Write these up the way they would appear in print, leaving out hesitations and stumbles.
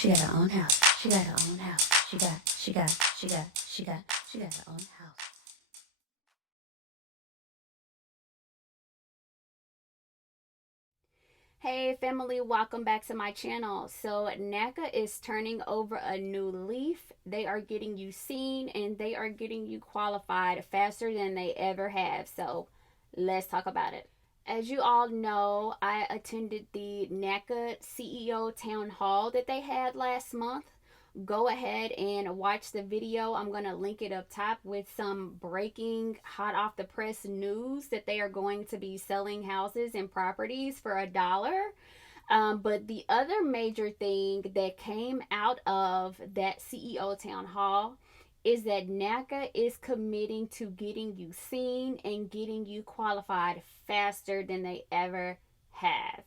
She got her own house. She got her own house. She got her own house. Hey family, welcome back to my channel. So Naca is turning over a new leaf. They are getting you seen and they are getting you qualified faster than they ever have. So let's talk about it. As you all know, I attended the Naca CEO town hall that they had last month. Go ahead and watch the video. I'm going to link it up top with some breaking hot off the press news that they are going to be selling houses and properties for $1. But the other major thing that came out of that CEO town hall is that Naca is committing to getting you seen and getting you qualified faster than they ever have.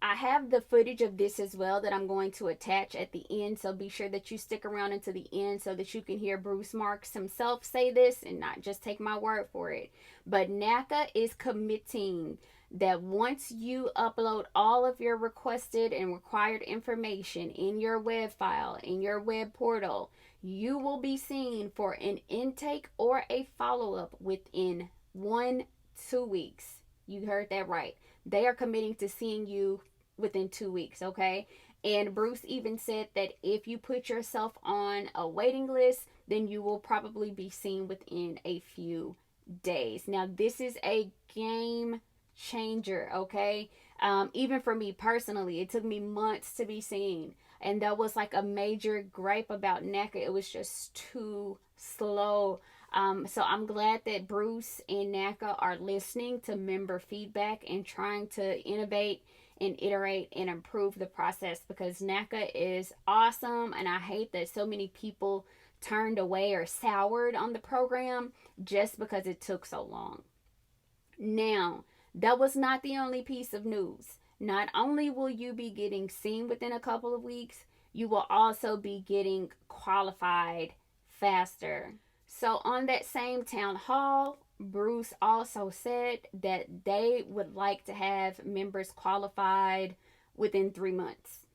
I have the footage of this as well that I'm going to attach at the end, so be sure that you stick around into the end so that you can hear Bruce Marks himself say this and not just take my word for it. But Naca is committing that once you upload all of your requested and required information in your web file, in your web portal, you will be seen for an intake or a follow-up within 1-2 weeks. You heard that right. They are committing to seeing you within 2 weeks, okay? And Bruce even said that if you put yourself on a waiting list, then you will probably be seen within a few days. Now, this is a game changer, okay? Even for me personally, it took me months to be seen. And that was like a major gripe about Naca. It was just too slow. So I'm glad that Bruce and Naca are listening to member feedback and trying to innovate and iterate and improve the process, because Naca is awesome, and I hate that so many people turned away or soured on the program just because it took so long. Now, that was not the only piece of news. Not only will you be getting seen within a couple of weeks, you will also be getting qualified faster. So on that same town hall, Bruce also said that they would like to have members qualified within 3 months.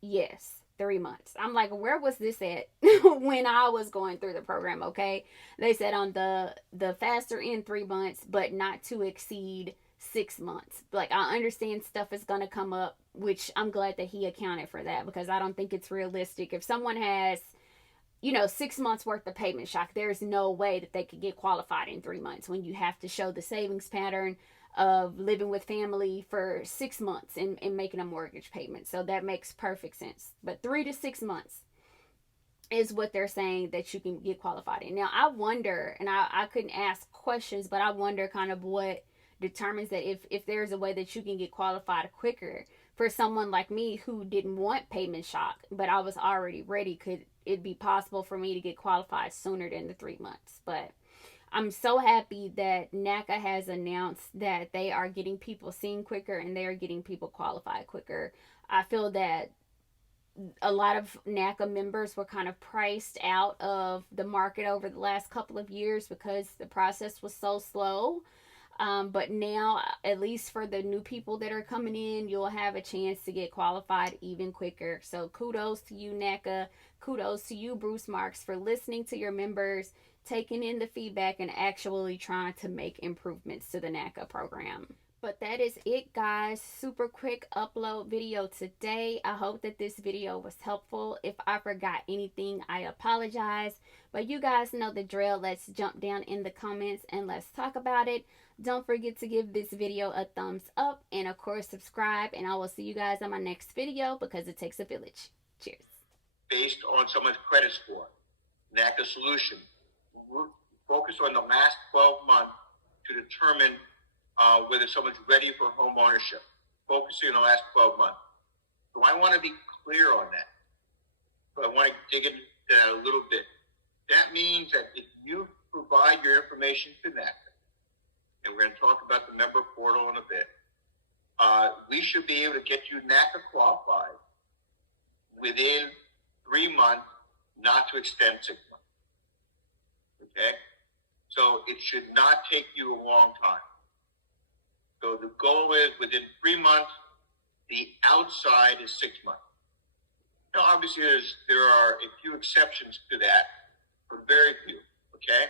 Yes, 3 months. I'm like, where was this at when I was going through the program? Okay, they said on the faster in 3 months, but not to exceed 6 months. Like, I understand stuff is gonna come up, which I'm glad that he accounted for that, because I don't think it's realistic. If someone has 6 months worth of payment shock, there's no way that they could get qualified in 3 months when you have to show the savings pattern of living with family for 6 months and making a mortgage payment. So that makes perfect sense. But 3 to 6 months is what they're saying that you can get qualified in. Now, I wonder, and I couldn't ask questions, but I wonder kind of what determines that, if there's a way that you can get qualified quicker. For someone like me who didn't want payment shock, but I was already ready, could it be possible for me to get qualified sooner than the 3 months? But I'm so happy that Naca has announced that they are getting people seen quicker and they are getting people qualified quicker. I feel that a lot of Naca members were kind of priced out of the market over the last couple of years because the process was so slow. But now, at least for the new people that are coming in, you'll have a chance to get qualified even quicker. So kudos to you, Naca. Kudos to you, Bruce Marks, for listening to your members, taking in the feedback, and actually trying to make improvements to the Naca program. But that is it, guys. Super quick upload video today. I hope that this video was helpful. If I forgot anything, I apologize. But you guys know the drill. Let's jump down in the comments and let's talk about it. Don't forget to give this video a thumbs up and, of course, subscribe. And I will see you guys on my next video, because it takes a village. Cheers. Based on someone's credit score, Naca solution. We're focused on the last 12 months to determine whether someone's ready for home ownership, focusing on the last 12 months. So I want to be clear on that. So I want to dig into that a little bit. That means that if you provide your information to Naca, and we're going to talk about the member portal in a bit, we should be able to get you Naca qualified within 3 months, not to extend 6 months. Okay? So it should not take you a long time. So the goal is within 3 months, the outside is 6 months. Now, obviously, there are a few exceptions to that, but very few, okay?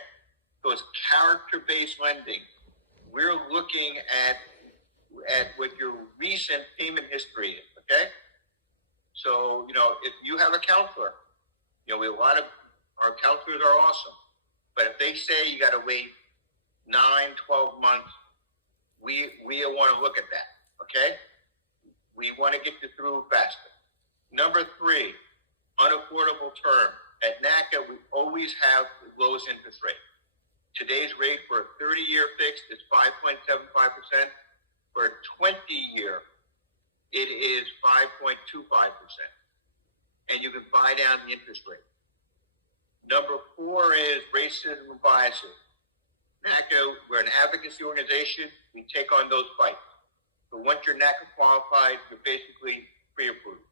So it's character-based lending. We're looking at what your recent payment history is, okay? So, if you have a counselor, a lot of our counselors are awesome. But if they say you got to wait 9, 12 months, we want to look at that, okay? We want to get you through faster. Number 3, unaffordable term. At Naca, we always have the lowest interest rate. Today's rate for a 30-year fixed is 5.75%. For a 20-year, it is 5.25%. And you can buy down the interest rate. Number 4 is racism and biases. NACA, we're an advocacy organization. We take on those fights. So once you're NACA qualified, you're basically pre-approved.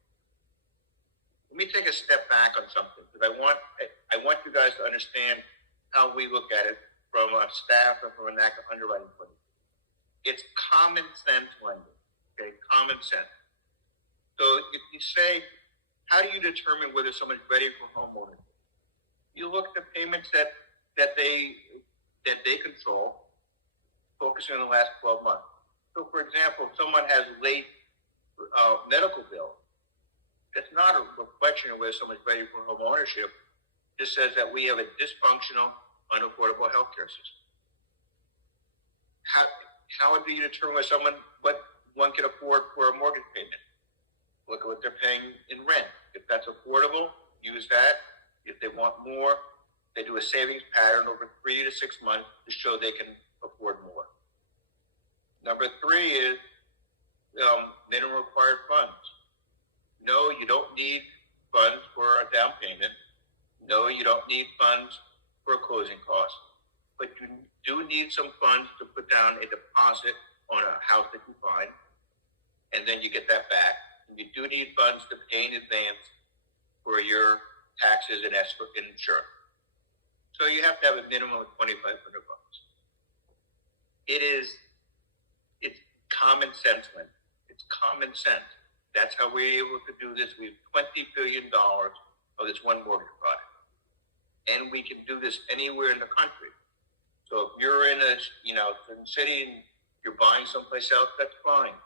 Let me take a step back on something, because I want you guys to understand how we look at it from a staff and from a NACA underwriting point of view. It's common sense lending, okay? Common sense. So if you say, how do you determine whether someone's ready for homeownership? You look at the payments that they control, focusing on the last 12 months. So, for example, if someone has late medical bill, that's not a reflection of whether someone's ready for home ownership. It just says that we have a dysfunctional, unaffordable healthcare system. How do you determine what one can afford for a mortgage payment? Look at what they're paying in rent. If that's affordable, use that. If they want more, they do a savings pattern over 3 to 6 months to show they can afford more. Number 3 is minimum required funds. No, you don't need funds for a down payment. No, you don't need funds for a closing cost. But you do need some funds to put down a deposit on a house that you find, and then you get that back. And you do need funds to pay in advance for your taxes and escrow and insurance. So you have to have a minimum of $2,500. It's common sense, Lynn. It's common sense. That's how we're able to do this. We have $20 billion of this one mortgage product. And we can do this anywhere in the country. So if you're in a certain city and you're buying someplace else, that's fine.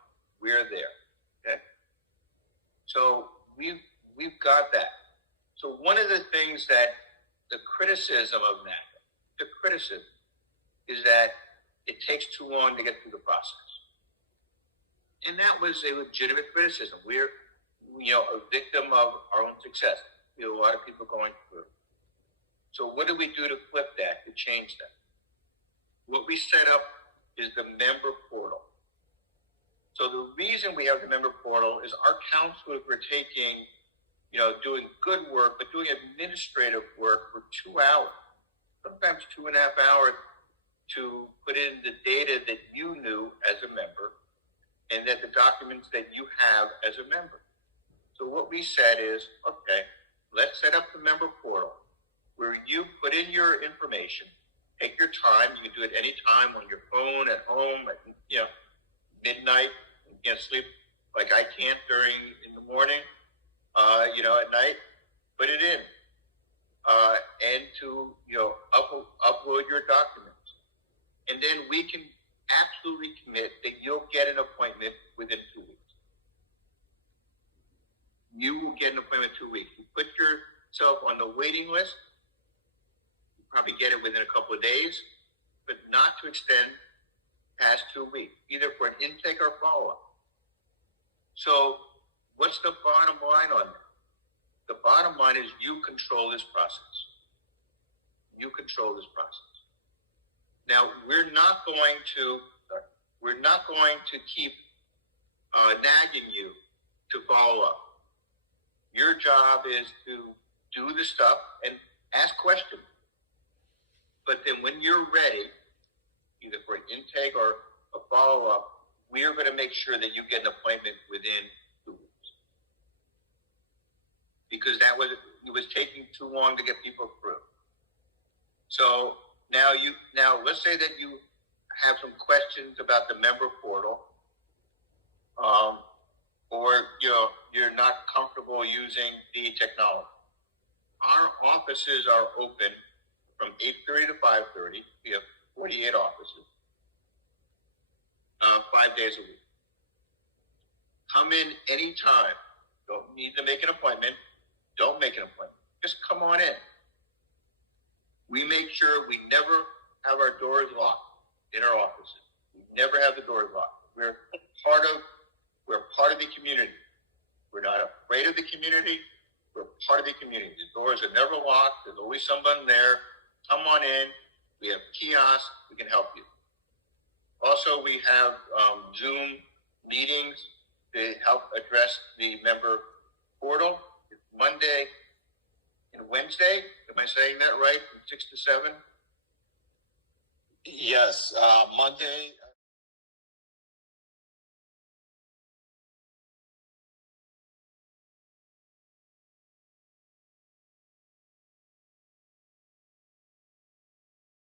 We're there. Okay? So we've got that. So one of the things that the criticism of NACA, is that it takes too long to get through the process. And that was a legitimate criticism. We're, a victim of our own success. We have a lot of people going through. So what do we do to flip that, to change that? What we set up is the member portal. So the reason we have the member portal is our counselors were taking, doing good work, but doing administrative work for 2 hours, sometimes 2.5 hours, to put in the data that you knew as a member and that the documents that you have as a member. So what we said is, okay, let's set up the member portal where you put in your information, take your time. You can do it any time on your phone, at home, at midnight. You can't sleep like I can't in the morning, at night. Put it in, and to upload your documents, and then we can absolutely commit that you'll get an appointment within 2 weeks. You will get an appointment in 2 weeks. You put yourself on the waiting list. You probably get it within a couple of days, but not to extend past 2 weeks, either for an intake or follow-up. So what's the bottom line on that? The bottom line is you control this process. You control this process. Now, we're not going to keep nagging you to follow up. Your job is to do the stuff and ask questions. But then when you're ready, either for an intake or a follow-up, we are going to make sure that you get an appointment within 2 weeks. Because it was taking too long to get people through. So now let's say that you have some questions about the member portal, or you're not comfortable comfortable using the technology. Our offices are open from 8:30 to 5:30. We have 48 offices, 5 days a week. Come in anytime. Don't need to make an appointment. Don't make an appointment. Just come on in. We make sure we never have our doors locked in our offices. We never have the doors locked. We're part of the community. We're not afraid of the community. We're part of the community. The doors are never locked. There's always someone there. Come on in. We have kiosks. We can help you. Also, we have Zoom meetings to help address the member portal. It's Monday and Wednesday. Am I saying that right? From 6 to 7? Yes, Monday